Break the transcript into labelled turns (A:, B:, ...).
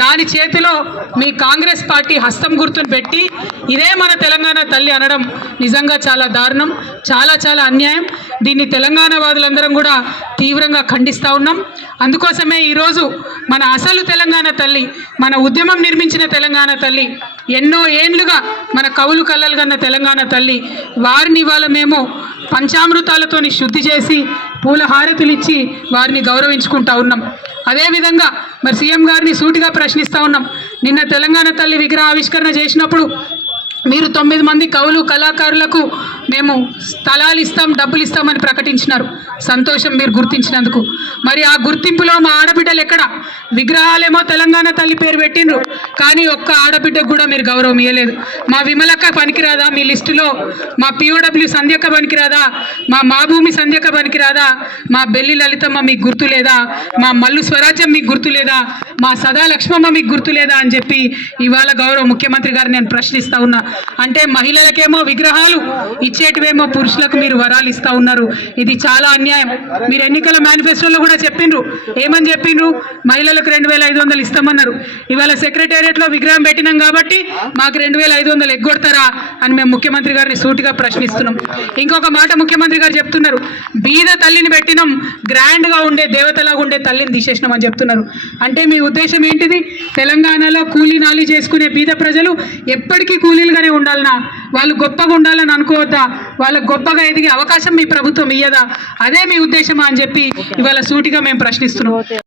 A: దాని చేతిలో మీ కాంగ్రెస్ పార్టీ హస్తం గుర్తును పెట్టి ఇదే మన తెలంగాణ తల్లి అనడం నిజంగా చాలా దారుణం చాలా చాలా అన్యాయం. దీన్ని తెలంగాణ వాదులందరం కూడా తీవ్రంగా ఖండిస్తూ ఉన్నాం. అందుకోసమే ఈరోజు మన అసలు తెలంగాణ తల్లి మన ఉద్యమం నిర్మించిన తెలంగాణ తల్లి ఎన్నో ఏండ్లుగా మన కవులు కళ్ళలు కన్న తెలంగాణ తల్లి వారిని ఇవాళ మేము పంచామృతాలతోని శుద్ధి చేసి పూల హారతులు ఇచ్చి వారిని గౌరవించుకుంటా ఉన్నాం. అదేవిధంగా మరి సీఎం గారిని సూటిగా ప్రశ్నిస్తూ ఉన్నాం. నిన్న తెలంగాణ తల్లి విగ్రహ ఆవిష్కరణ చేసినప్పుడు మీరు తొమ్మిది మంది కవులు కళాకారులకు మేము స్థలాలు ఇస్తాం డబ్బులు ఇస్తామని ప్రకటించినారు. సంతోషం మీరు గుర్తించినందుకు. మరి ఆ గుర్తింపులో మా ఆడబిడ్డలు ఎక్కడ? విగ్రహాలేమో తెలంగాణ తల్లి పేరు పెట్టిండ్రు. కానీ ఒక్క ఆడబిడ్డకు కూడా మీరు గౌరవం ఇవ్వలేదు మా విమలక్క పనికిరాదా? మీ లిస్టులో మా పిఓడబ్ల్యూ సంధ్యక్క పనికిరాదా? మా మాభూమి సంధ్యక సంధ్యక్క పనికిరాదా? మా బెల్లి లలితమ్మ మీకు గుర్తు లేదా మా మల్లు స్వరాజ్యం మీకు గుర్తు లేదా మా సదా లక్ష్మమ్మ మీకు గుర్తు లేదా అని చెప్పి ఇవాళ గౌరవ ముఖ్యమంత్రి గారు నేను ప్రశ్నిస్తా ఉన్నా. అంటే మహిళలకేమో విగ్రహాలు ఇచ్చేటివేమో పురుషులకు మీరు వరాలు ఇస్తా ఉన్నారు. ఇది చాలా అన్యాయం. మీరు ఎన్నికల మేనిఫెస్టోలో కూడా చెప్పిండ్రు. ఏమని చెప్పిండ్రు? మహిళలకు రెండు వేల ఐదు వందలు ఇస్తామన్నారు. ఇవాళ సెక్రటేరియట్లో విగ్రహం పెట్టినాం కాబట్టి మాకు రెండు వేల ఐదు వందలు ఎగ్గొడతారా అని మేము ముఖ్యమంత్రి గారిని సూటిగా ప్రశ్నిస్తున్నాం. ఇంకొక మాట ముఖ్యమంత్రి గారు చెప్తున్నారు. బీద తల్లిని పెట్టినాం. గ్రాండ్గా ఉండే దేవతలాగా ఉండే తల్లిని తీసేసినాం అని చెప్తున్నారు. అంటే మీ ఉద్దేశం ఏంటిది? తెలంగాణలో కూలీ నాలి చేసుకునే బీద ప్రజలు ఎప్పటికీ కూలీలుగానే ఉండాలనా? వాళ్ళు గొప్పగా ఉండాలని అనుకోవద్దా? వాళ్ళకు గొప్పగా ఎదిగే అవకాశం మీ ప్రభుత్వం ఇయ్యదా? అదే మీ ఉద్దేశమా అని చెప్పి ఇవాళ సూటిగా మేము ప్రశ్నిస్తున్నాం.